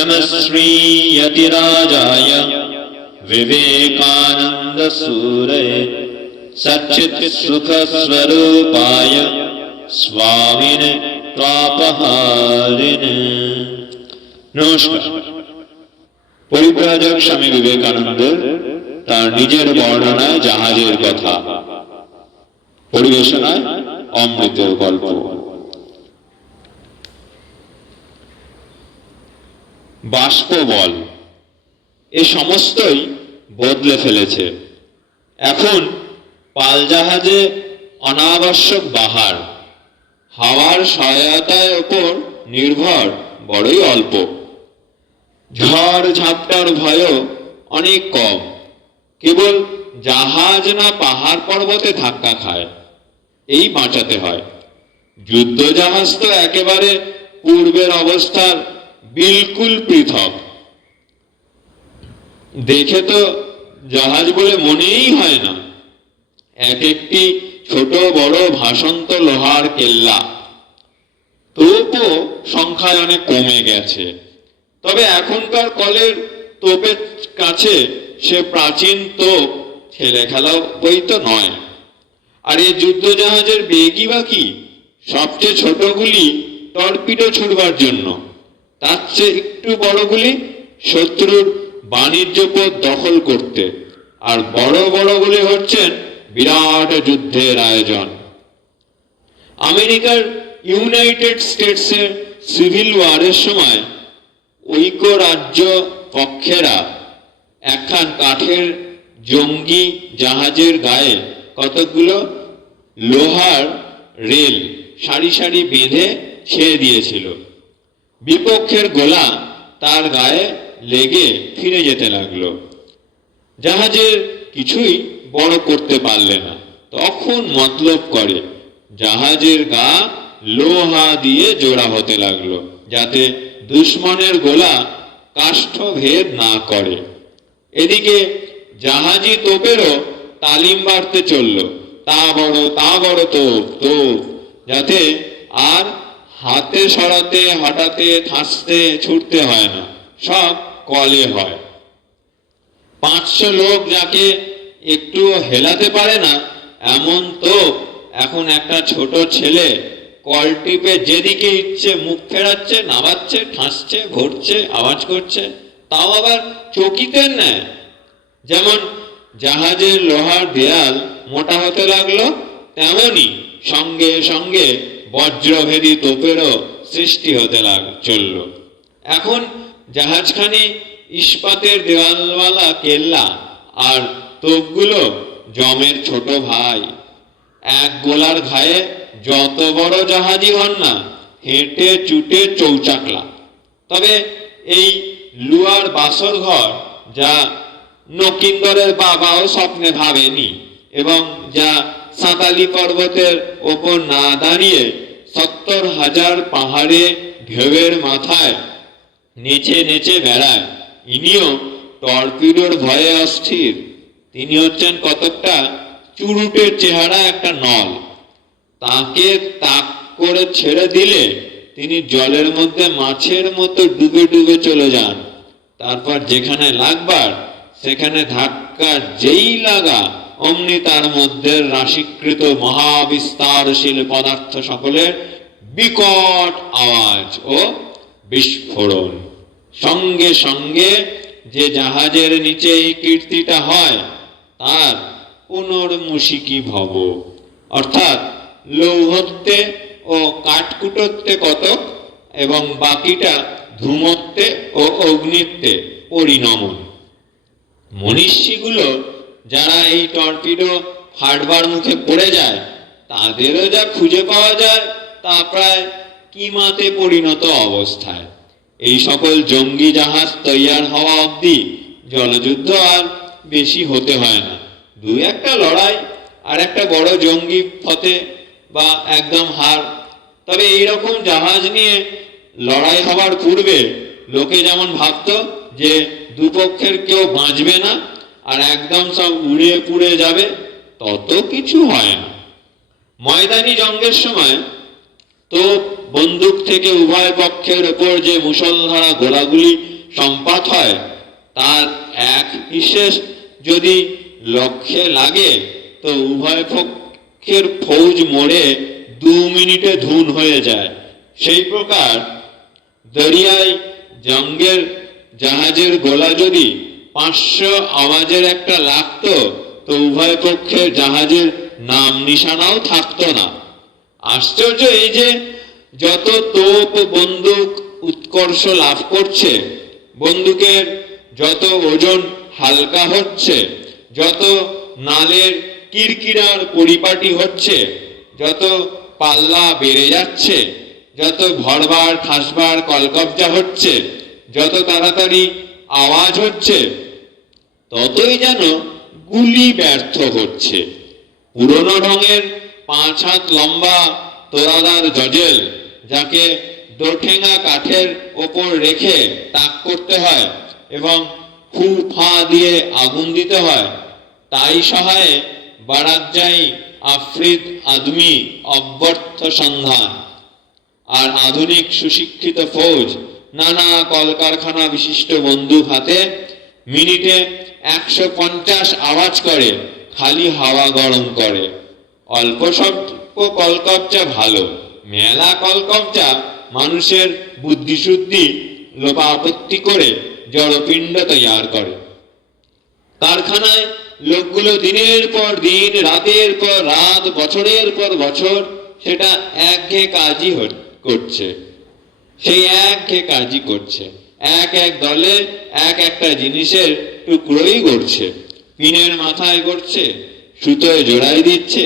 नमश्रीयतिराजाय विवेकानन्दसूरये सच्चित्सुखस्वरूपाय स्वामिने त्वापहारिणे নমস্কার পরিব্রাজক স্বামী বিবেকানন্দ তার নিজের বর্ণনায় জাহাজের কথা পরিবেশনায় অমৃতের গল্প বাষ্প বল। এ সমস্তই বদলে ফেলেছে। এখন পালজাহাজে অনাবশ্যক বাহার। হাওয়ার সহায়তার ওপর নির্ভর, বড়ই অল্প। ঝড় ঝাপটার ভয়ও অনেক কম। কেবল জাহাজ না পাহাড় পর্বতে ধাক্কা খায়। এই বাঁচাতে হয়। যুদ্ধ জাহাজ তো একেবারে পূর্বের অবস্থার বিলকুল পৃথক। দেখে তো জাহাজ বলে মনেই হয় না। এক একটি ছোট বড় ভাসন্ত লোহার কেল্লা। তোপও সংখ্যায় অনেক কমে গেছে। তবে এখনকার কলের তোপের কাছে সে প্রাচীন তোপ ছেলে খেলা তো নয়। আর এই যুদ্ধ জাহাজের বেগই বা কি? সবচেয়ে ছোটগুলি টর্পিডো ছুড়বার জন্য। তার চেয়ে একটু বড়গুলি শত্রুর বাণিজ্য পথ দখল করতে। আর বড় বড়গুলি হচ্ছেন বিরাট যুদ্ধের আয়োজন। আমেরিকার ইউনাইটেড স্টেটসের সিভিল ওয়ারের সময় ঐক্যরাজ্য পক্ষেরা একখান কাঠের জঙ্গি জাহাজের গায়ে কতকগুলো লোহার রেল সারি সারি বেঁধে ছেড়ে দিয়েছিল। বিপক্ষের গোলা তার গায়ে লেগে ফিরে যেতে লাগল। জাহাজের কিছুই বড় করতে পারলে না। তখন মতলব করে, জাহাজের গা লোহা দিয়ে জোড়া হতে লাগল, যাতে দুশ্মনের গোলা কাষ্ঠ ভেদ না করে। এদিকে জাহাজি তোপেরও তালিম বাড়তে চলল। তা বড় তা বড় তোপ তোপ, যাতে আর হাতে সরাতে হাঁটাতে থাসতে ছুটতে হয় না। সব কলে হয়। পাঁচশো লোক যাকে একটু হেলাতে পারে না, এমন তো এখন একটা ছোট ছেলে কল টিপে যেদিকে ইচ্ছে মুখ ফেরাচ্ছে, নামাচ্ছে ঠাসছে ঘুরছে, আওয়াজ করছে, তাও আবার চকিতে নেয়। যেমন জাহাজের লোহার দেয়াল মোটা হতে লাগল, তেমনি সঙ্গে সঙ্গে বজ্রভেদী তোপেরও সৃষ্টি হতে লাগ, চলল। এখন জাহাজখানি ইস্পাতের দেওয়ালওয়ালা কেল্লা আর তোপগুলো জমের ছোট ভাই। এক গোলার ঘায়ে যত বড় জাহাজই হন না, হেঁটে চুটে চৌচাকলা। তবে এই লুয়ার বাসর ঘর যা নকিন্দরের বাবাও স্বপ্নে ভাবেনি এবং যা সাঁতালি পর্বতের ওপর না দাঁড়িয়ে সত্তর হাজার পাহাড়ে ঢেউয়ের মাথায় নেচে নেচে বেড়ায়। ইনিও টর্পিডোর ভয়ে অস্থির। তিনি হচ্ছেন কতকটা চুরুটের চেহারা একটা নল। তাকে তাক করে ছেড়ে দিলে তিনি জলের মধ্যে মাছের মতো ডুবে ডুবে চলে যান। তারপর যেখানে লাগবার, সেখানে ধাক্কা যেই লাগা অমনি তার মধ্যে রাশিকৃত মহাবিস্তারশীল পদার্থ সকলের বিকট আওয়াজ ও বিস্ফোরণ। সঙ্গে সঙ্গে যে জাহাজের নিচে এই কীর্তিটা হয়, তার পুনর্মুশিকি ভব। অর্থাৎ লৌহত্বে ও কাঠকুটত্বে কতক এবং বাকিটা ধূমত্বে ও অগ্নিত্বে পরিণমন। মনীষীগুলো যারা এই টর্পিডো ফাটবার মুখে পড়ে যায়, তাদেরও যা খুঁজে পাওয়া যায়, তা প্রায় কিমাতে পরিণত অবস্থায়। এই সকল জঙ্গি জাহাজ তৈয়ার হওয়া অবধি জলযুদ্ধ আর বেশি হতে হয় না। দু একটা লড়াই আর একটা বড় জঙ্গি ফতে বা একদম হার। তবে এই রকম জাহাজ নিয়ে লড়াই হবার পূর্বে লোকে যেমন ভাবতো যে দুপক্ষের কেউ বাঁচবে না আর একদম সব উড়ে পুড়ে যাবে, তত কিছু হয় না। ময়দানি জঙ্গের সময় তো বন্দুক থেকে উভয় পক্ষের ওপর যে মুসলধারা গোলাগুলি সম্পাত হয়, তার এক বিশেষ যদি লক্ষ্যে লাগে, তো উভয় পক্ষের ফৌজ মোড়ে দু মিনিটে ধুন হয়ে যায়। সেই প্রকার দরিয়ায় জঙ্গের জাহাজের গোলা যদি পাঁচশো আওয়াজের একটা লাগতো, তো উভয় পক্ষের জাহাজের নাম নিশানাও থাকতো না। আশ্চর্য এই যে, যত তোপ বন্দুক উৎকর্ষ লাভ করছে, বন্দুকের যত ওজন হালকা হচ্ছে, যত নালের কিরকিরার পরিপাটি হচ্ছে, যত পাল্লা বেড়ে যাচ্ছে, যত ভরবার খাসবার কলকবজা হচ্ছে, যত তাড়াতাড়ি আওয়াজ হচ্ছে, ততই যেন গুলি ব্যর্থ হচ্ছে। পুরনো ঢঙের পাঁচ হাত লম্বা তোরাদার জজেল, যাকে দোঠেঙা কাঠের ওপর রেখে তাক করতে হয় এবং ফু ফা দিয়ে আগুন দিতে হয়, তাই সহায়ে বারাত যাই আফ্রিদ আদমি অব্যর্থ সন্ধান আর আধুনিক সুশিক্ষিত ফৌজ নানা কলকারখানা বিশিষ্ট বন্দুক হাতে মিনিটে একশো পঞ্চাশ আওয়াজ করে, খালি হাওয়া গরম করে। অল্প স্বল্প কলকবজা ভালো, মেলা কলকবজা মানুষের বুদ্ধিশুদ্ধি লোপা আপত্তি করে জড়পিণ্ড তৈয়ার করে। কারখানায় লোকগুলো দিনের পর দিন, রাতের পর রাত, বছরের পর বছর, সেটা একঘেয়ে কাজই করছে। সেই একঘেয়ে কাজই করছে। এক এক দলে এক একটা জিনিসের টুকরোই করছে পিনের মাথায় করছে সুতোয় জোড়াই দিচ্ছে,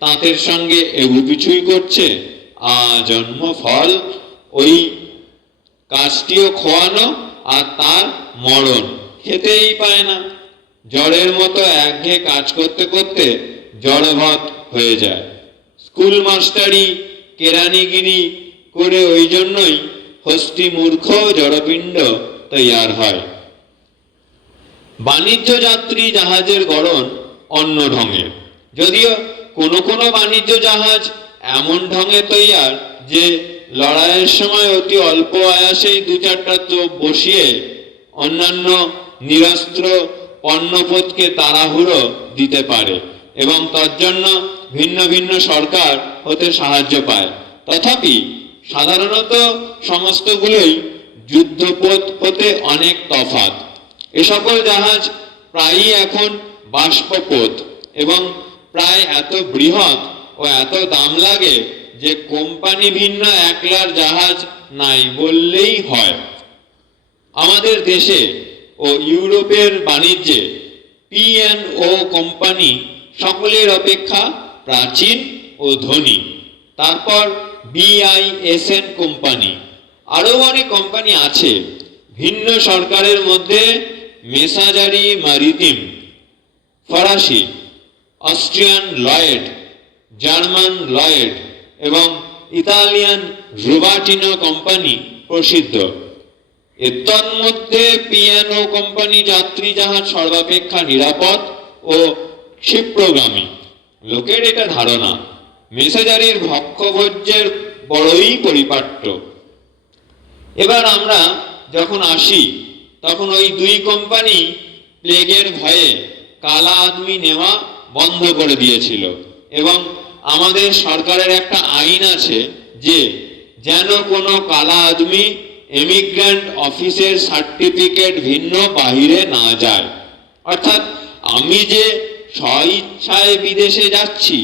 তাঁতের সঙ্গে এগু পিছুই করছে, আজন্ম ফল, ওই কাজটিও খোয়ানো আর তার মরণ খেতেই পায় না। জড়ের মতো একঘেয়ে কাজ করতে করতে জড়ভত হয়ে যায়। স্কুল মাস্টারি, কেরানিগিরি করে ওই জন্যই হস্তি মূর্খ জড়পিণ্ড তৈয়ার হয়। বাণিজ্য যাত্রী জাহাজের গড়ন অন্য ঢঙের যদিও কোনো কোনো বাণিজ্য জাহাজ এমন ঢঙে তৈয়ার যে লড়াইয়ের সময় অতি অল্প আয়াসেই দু চারটা চোখ বসিয়ে অন্যান্য নিরস্ত্র পণ্যপথকে তাড়াহুড়ো দিতে পারে এবং তার জন্য ভিন্ন ভিন্ন সরকার হতে সাহায্য পায়। তথাপি সাধারণত সমস্তগুলোই যুদ্ধপথ হতে অনেক তফাৎ। এ সকল জাহাজ প্রায়ই এখন বাষ্পপথ এবং প্রায় এত বৃহৎ ও এত দাম লাগে যে কোম্পানি ভিন্ন একলার জাহাজ নাই বললেই হয়। আমাদের দেশে ও ইউরোপের বাণিজ্যে ও কোম্পানি সকলের অপেক্ষা প্রাচীন ও ধনী। তারপর বিআইএসএন কোম্পানি। আরও অনেক কোম্পানি আছে, ভিন্ন সরকারের মধ্যে মেসাজারি মারিতিম, ফরাসি, অস্ট্রিয়ান লয়েড, জার্মান লয়েড এবং ইতালিয়ান রুবাটিনো কোম্পানি প্রসিদ্ধ। এর তন্মধ্যে পিয়ানো কোম্পানি যাত্রী জাহাজ সর্বাপেক্ষা নিরাপদ ও ক্ষিপ্রগামী। লোকের এটা ধারণা। মেসেজারির ভক্ষভোজ্যের বড়ই পরিপাট্য। এবার আমরা যখন আসি, তখন ওই দুই কোম্পানি প্লেগের ভয়ে কালা আদমি নেওয়া বন্ধ করে দিয়েছিল এবং আমাদের সরকারের একটা আইন আছে যে যেন কোনো কালা আদমি এমিগ্র্যান্ট অফিসের সার্টিফিকেট ভিন্ন বাহিরে না যায়। অর্থাৎ আমি যে স্বইচ্ছায় বিদেশে যাচ্ছি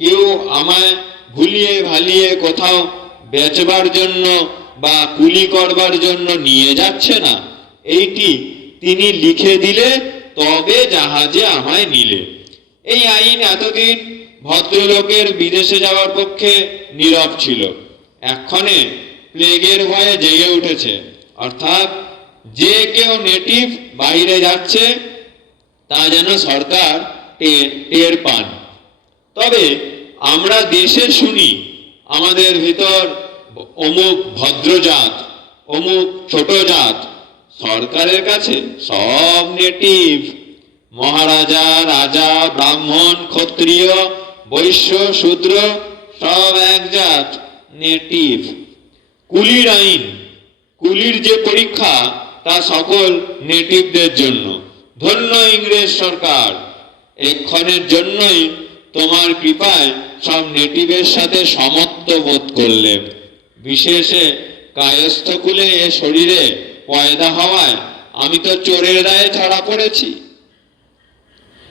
কেউ আমায় ভুলিয়ে ভালিয়ে কোথাও বেচবার জন্য বা কুলি করবার জন্য নিয়ে যাচ্ছে না। এইটি তিনি লিখে দিলে তবে জাহাজে আমায় নিলে। এই আইন এতদিন ভদ্রলোকের বিদেশে যাওয়ার পক্ষে নীরব ছিল। এক্ষণে প্লেগের ভয়ে জেগে উঠেছে। অর্থাৎ যে কেউ নেটিভ বাইরে যাচ্ছে, তা যেন সরকার টের পান। তবে আমরা দেশে শুনি, আমাদের ভিতর অমুক ভদ্রজাত, অমুক ছোট জাত সরকারের কাছে সব নেটিভ মহারাজা, রাজা, ব্রাহ্মণ, ক্ষত্রিয়, বৈশ্য, শূদ্র, সব এক জাত নেটিভ কুলির আইন, কুলির যে পরীক্ষা, তা সকল নেটিভদের জন্য। ধন্য ইংরেজ সরকার, এক্ষণের জন্যই তোমার কৃপায় সব নেটিভের সাথে সমত্ব বোধ করলে। বিশেষে কায়স্থ কুলে এ শরীরে পয়দা হওয়ায় আমি তো চোরের দায়ে ধরা পড়েছি।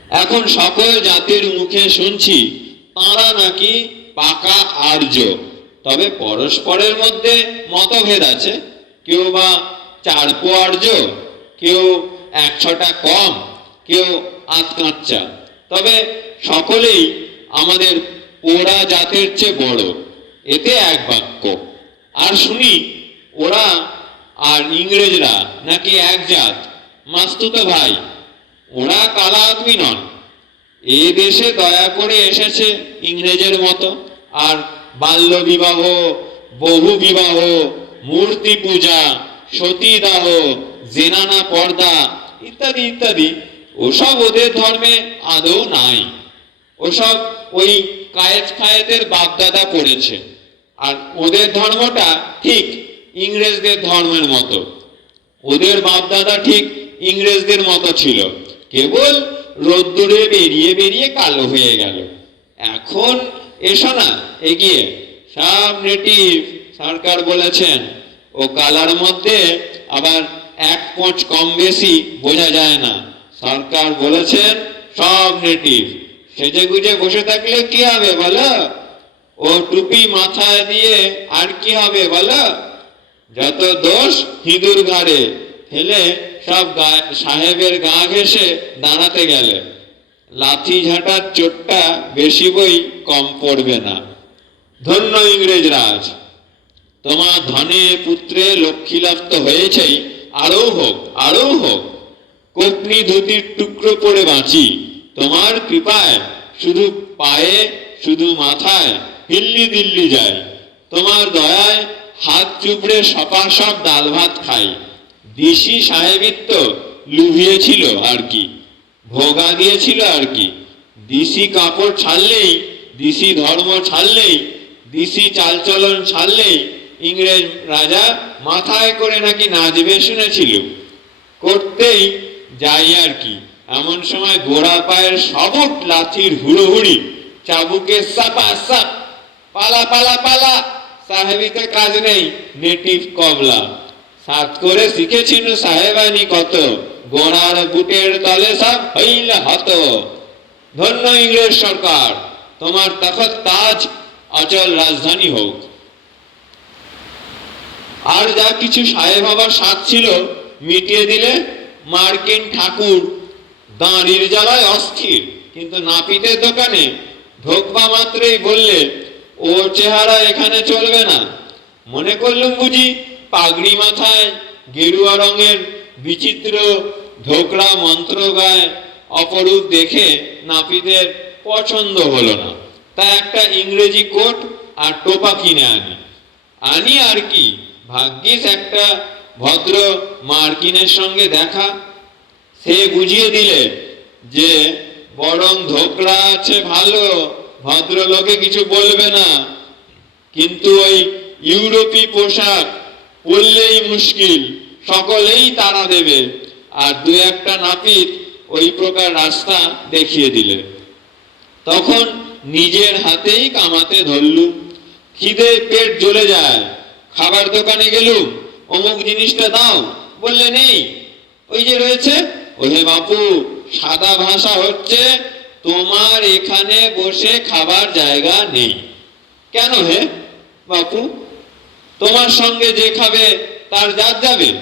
এখন সকল জাতির মুখে শুনছি, তাঁরা নাকি পাকা আর্য। তবে পরস্পরের মধ্যে মতভেদ আছে। কেউ বা চারপো আর্য, কেউ এক ছটা কম, কেউ কাঁচা। তবে সকলেই আমাদের ওরা জাতের চেয়ে বড়। এতে এক বাক্য। আর শুনি, ওরা আর ইংরেজরা নাকি এক জাত? মাস্তুতো ভাই, ওরা কালা আদমি নন। এ দেশে দয়া করে এসেছে ইংরেজের মতো। আর বাল্য বিবাহ বহু বিবাহ মূর্তি পূজা সতীদাহ, জেনানা পর্দা ইত্যাদি ইত্যাদি, ওসব ওদের ধর্মে আদৌ নাই। ওসব ওই কায়েত খায়েতের বাপদাদা করেছে। আর ওদের ধর্মটা ঠিক ইংরেজদের ধর্মের মতো। ওদের বাপদাদা ঠিক ইংরেজদের মতো ছিল। কেবল রোদ্দুরে বেরিয়ে বেরিয়ে কালো হয়ে গেল। এখন এসো না, এগিয়ে। সব নেটিভ সরকার বলেছেন, ও কালার মধ্যে আবার এক পোঁচ কম বেশি বোঝা যায় না। সরকার বলেছেন, সব নেটিভ সেজে গুজে বসে থাকলে কি হবে বলো? ও টুপি মাথায় দিয়ে আর কি হবে বলো? যত দোষ হিঁদুর ঘাড়ে, ফেলে সব সাহেবের গা ঘেসে দাঁড়াতে গেলে। লাথি ঝাঁটার চোটটা বেশি বই কম পড়বে না। ধন্য ইংরেজ রাজ, তোমার ধনে পুত্রে লক্ষ্মী লাভ তো হয়েছেই, আরও হোক আরও হোক। কোপনি ধুতির টুকরো পরে বাঁচি। তোমার কৃপায় শুধু পায়ে, শুধু মাথায় হিল্লি দিল্লি যায়। তোমার দয়ায় হাত চুপড়ে সপা সব ডাল ভাত খাই। দিশি সাহেবিত্ব লুভিয়েছিল আর কি, ভোগা দিয়েছিল আর কি। দিশি কাপড় ছাড়লেই দিশি ধর্ম ছাড়লেই দিশি চালচলন ছাড়লেই ইংরেজ রাজা মাথায় করে নাকি নাচবে শুনেছিল। করতেই যাই আর কি। এমন সময় গোড়া পায়ের সবট লাথির হুড়োহুড়ি চাবুকে সাপা, সাপ, পালা পালা পালা সাহেবিতে কাজ নেই নেটিভ কবলা সাত করে শিখেছিল সাহেবানি কত, গোড়ার বুটের তলে সব হইলে হত। ধন্য ইংরেজ সরকার, তোমার তখত তাজ অচল রাজধানী হোক। আর যা কিছু সাহেব হবার স্বাদ ছিল, মিটিয়ে দিলে মার্কিন ঠাকুর দাঁড়ির জ্বালায় অস্থির। কিন্তু নাপিতের দোকানে ঢোকবা মাত্রই বললে ও চেহারা এখানে চলবে না। মনে করলুম বুঝি পাগড়ি মাথায় গেরুয়া রঙের বিচিত্র ধোকরা মন্ত্র গায়ে অপরূপ দেখে নাপিতের পছন্দ হলো না। তা একটা ইংরেজি কোট আর টোপা কিনে আনি। আনি আর কি, ভাগ্যিস একটা ভদ্র মার্কিনের সঙ্গে দেখা। সে বুঝিয়ে দিলে যে বরং ধোকরা আছে ভালো, ভদ্রলোকে কিছু বলবে না। কিন্তু ওই ইউরোপি পোশাক পরলেই মুশকিল, সকলেই তারা দেবে। আর দু একটা নাপিত ওই প্রকার রাস্তা দেখিয়ে দিলে। তখন নিজের হাতেই কামাতে ধরলুম খিদে পেট জ্বলে যায়। খাবার দোকানে গেলুম, অমুক জিনিসটা দাও। বললে, নেই, ওই যে রয়েছে ওহে বাপু, সাদা ভাষা হচ্ছে তোমার এখানে বসে খাবার জায়গা নেই। কেন হে বাপু? তোমার সঙ্গে যে খাবে তার জাত যাবে?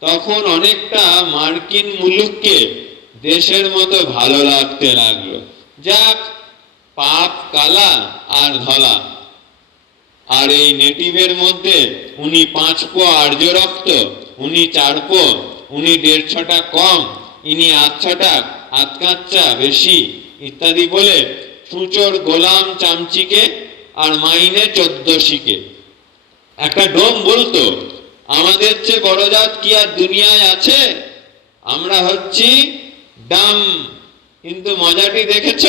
তখন অনেকটা মার্কিন মুলুককে দেশের মতো ভালো লাগতে লাগল। যাক, পাপ, কালা আর ধলা। আর এই নেটিভের মধ্যে উনি পাঁচ পো আর্য রক্ত, উনি চার পো, উনি দেড় ছটা কম ইনি আচ্ছাটা ছটা আধ কাচ্চা বেশি, ইত্যাদি বলে সুচোর গোলাম চামচিকে আর মাইনে চোদ্দশিকে। একটা ডোম বলতো, আমাদের চেয়ে বড় জাত কি আর দুনিয়ায় আছে? আমরা হচ্ছি ডাম। কিন্তু মজাটি দেখেছ?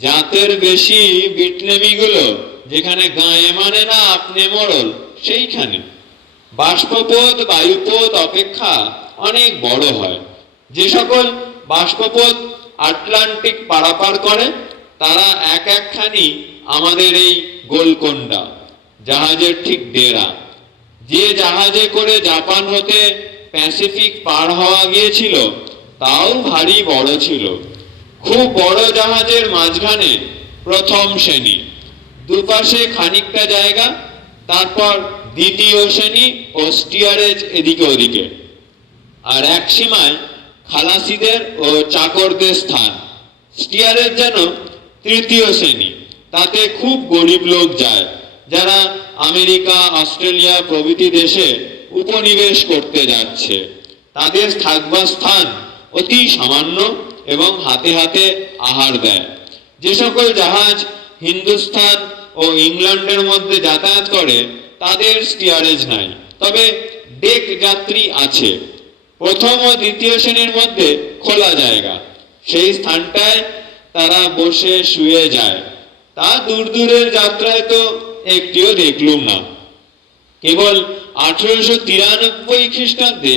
জাতের বেশি বিটলেমিগুলো যেখানে গায়ে মানে না আপনি মরল সেইখানে। বাষ্পপথ বায়ুপথ অপেক্ষা অনেক বড় হয়। যে সকল বাষ্পপথ আটলান্টিক পারাপার করে, তারা এক একখানি আমাদের এই গোলকোন্ডা জাহাজের ঠিক ডেরা। যে জাহাজে করে জাপান হতে প্যাসিফিক পার হওয়া গিয়েছিল, তাও ভারী বড় ছিল। খুব বড় জাহাজের মাঝখানে প্রথম শ্রেণি। দুপাশে খানিকটা জায়গা, তারপর দ্বিতীয় শ্রেণি ও স্টিয়ারেজ এদিকে ওদিকে। আর এক সীমায় খালাসিদের ও চাকরদের স্থান। স্টিয়ারের যেন তৃতীয় শ্রেণি। তাতে খুব গরিব লোক যায়, যারা আমেরিকা, অস্ট্রেলিয়া প্রভৃতি দেশে উপনিবেশ করতে যাচ্ছে। তাদের থাকবার স্থান অতি সামান্য এবং হাতে হাতে আহার দেয়। যে সকল জাহাজ হিন্দুস্তান ও ইংল্যান্ডের মধ্যে যাতায়াত করে, তাদের স্টিয়ারেজ নাই। তবে ডেক যাত্রী আছে। প্রথম ও দ্বিতীয় শ্রেণির মধ্যে খোলা জায়গা। সেই স্থানটায় তারা বসে শুয়ে যায়। তা দূর দূরের যাত্রায় তো একটিও দেখলুম না। কেবল আঠেরোশো তিরানব্বই খ্রিস্টাব্দে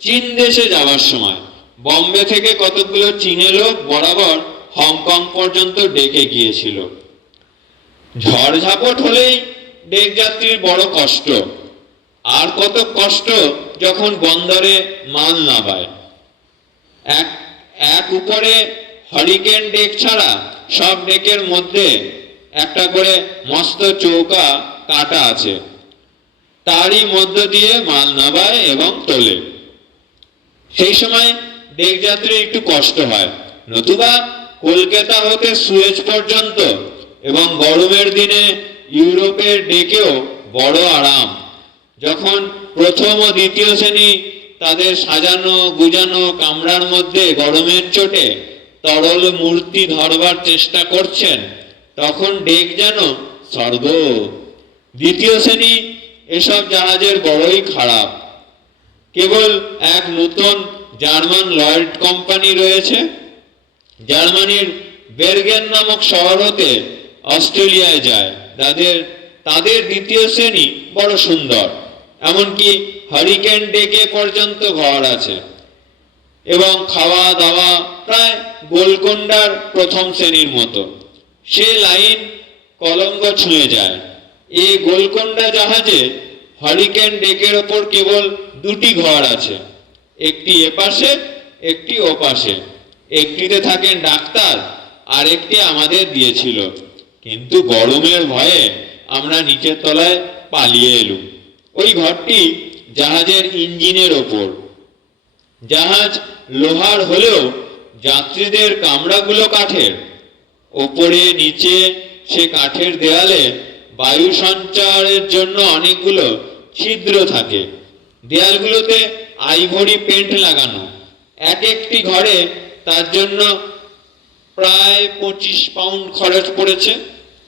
চীন দেশে যাওয়ার সময় বম্বে থেকে কতগুলো চীনে লোক বরাবর হংকং পর্যন্ত ডেকে গিয়েছিল। ঝড় ঝাপট হলেই ডেক যাত্রীর বড় কষ্ট। আর কত কষ্ট যখন বন্দরে মাল নামায় এক এক উপরে হরিকেন ডেক ছাড়া সব ডেকের মধ্যে একটা করে মস্ত চৌকা কাটা আছে। তারই মধ্য দিয়ে মাল নামায় এবং তোলে। সেই সময় ডেক যাত্রী একটু কষ্ট হয়। নতুবা কলকাতা হতে সুয়েজ পর্যন্ত এবং গরমের দিনে ইউরোপের ডেকেও বড় আরাম। যখন প্রথম ও দ্বিতীয় শ্রেণি তাদের সাজানো, গুজানো কামরার মধ্যে গরমের চোটে তরল মূর্তি ধরবার চেষ্টা করছেন। তখন ডেক যেন স্বর্গ। দ্বিতীয় শ্রেণি এসব জাহাজের বড়ই খারাপ। কেবল এক নতুন জার্মান লয়েড কোম্পানি রয়েছে। জার্মানির বেরগেন নামক শহর হতে অস্ট্রেলিয়ায় যায়। তাদের তাদের দ্বিতীয় শ্রেণি বড় সুন্দর। এমনকি হারিকেন ডেকে পর্যন্ত ঘর আছে। এবং খাওয়া দাওয়া প্রায় গোলকোন্ডার প্রথম শ্রেণির মতো। সে লাইন কলঙ্গ ছুঁয়ে যায়। এই গোলকোন্ডা জাহাজে হরিকেন ডেকের ওপর কেবল দুটি ঘর আছে। একটি এপাশে, একটি ওপাশে। একটিতে থাকেন ডাক্তার আর একটি আমাদের দিয়েছিল। কিন্তু গরমের ভয়ে আমরা নিচের তলায় পালিয়ে এলুম। ওই ঘরটি জাহাজের ইঞ্জিনের ওপর। জাহাজ লোহার হলেও যাত্রীদের কামরাগুলো কাঠের। ওপরে নিচে সে কাঠের দেয়ালে বায়ু সঞ্চারের জন্য অনেকগুলো ছিদ্র থাকে। দেয়ালগুলোতে আইভরি পেন্ট লাগানো। এক একটি ঘরে তার জন্য প্রায় পঁচিশ পাউন্ড খরচ পড়েছে।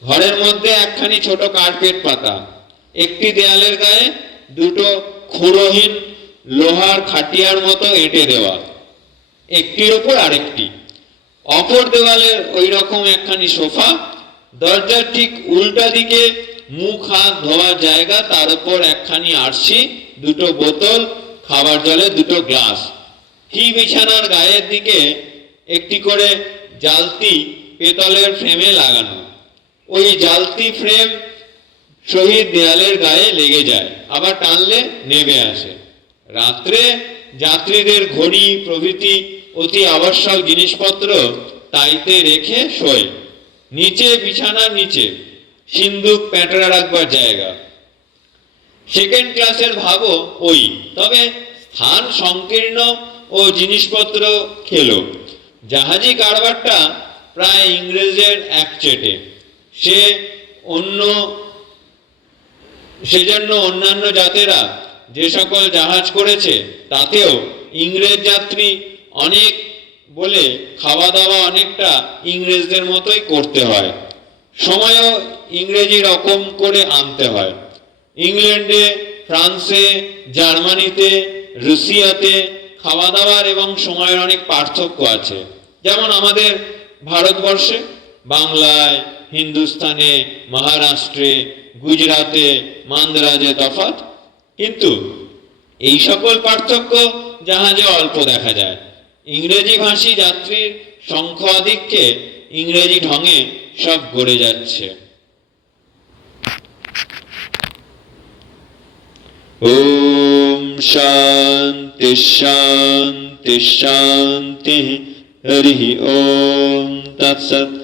ঘরের মধ্যে একখানি ছোট কার্পেট পাতা। একটি দেয়ালের গায়ে দুটো খুঁড়োহীন লোহার খাটিয়ার মতো এঁটে দেওয়া। একটির ওপর আরেকটি। অপর দেওয়ালের ওই রকম একখানি সোফা। দরজার ঠিক উল্টা দিকে মুখ, হাত ধোয়ার জায়গা, তার উপর একখানি আরশি, দুটো বোতল, খাবার জলে দুটো গ্লাস। কি বিছানার গায়ের দিকে একটি করে জালতি পেতলের ফ্রেমে লাগানো। ওই জালতি ফ্রেম শহীদ দেয়ালের গায়ে লেগে যায়, আবার টানলে নেমে আসে। রাত্রে যাত্রীদের ঘড়ি, প্রভৃতি, অতি আবশ্যক জিনিসপত্র তাইতে রেখে শোয়। নিচে, বিছানার নিচে, সিন্দুক প্যাঁটরা রাখবার জায়গা। সেকেন্ড ক্লাসের ভাবও ওই, তবে স্থান সংকীর্ণ ও জিনিসপত্র খেলো। জাহাজি কারবারটা প্রায় ইংরেজের একচেটে। সে অন্য সেজন্য অন্যান্য জাতেরা যে সকল জাহাজ করেছে, তাতেও ইংরেজ যাত্রী অনেক বলে খাওয়া দাওয়া অনেকটা ইংরেজদের মতোই করতে হয়। সময়ও ইংরেজি রকম করে আনতে হয়। ইংল্যান্ডে, ফ্রান্সে, জার্মানিতে, রুশিয়াতে খাওয়া দাওয়ার এবং সময়ের অনেক পার্থক্য আছে। যেমন আমাদের ভারতবর্ষে, বাংলায়, হিন্দুস্তানে, মহারাষ্ট্রে গুজরাতে মান্দ্রাজে তফাৎ। কিন্তু এই সকল পার্থক্য জাহাজে অল্প দেখা যায়। ইংরেজি ভাষী যাত্রীর সংখ্যা অধিককে ইংরেজি ঢঙে সব গড়ে যাচ্ছে। ওম শান্তি শান্তি শান্তি। হরি ওম, তৎসৎ।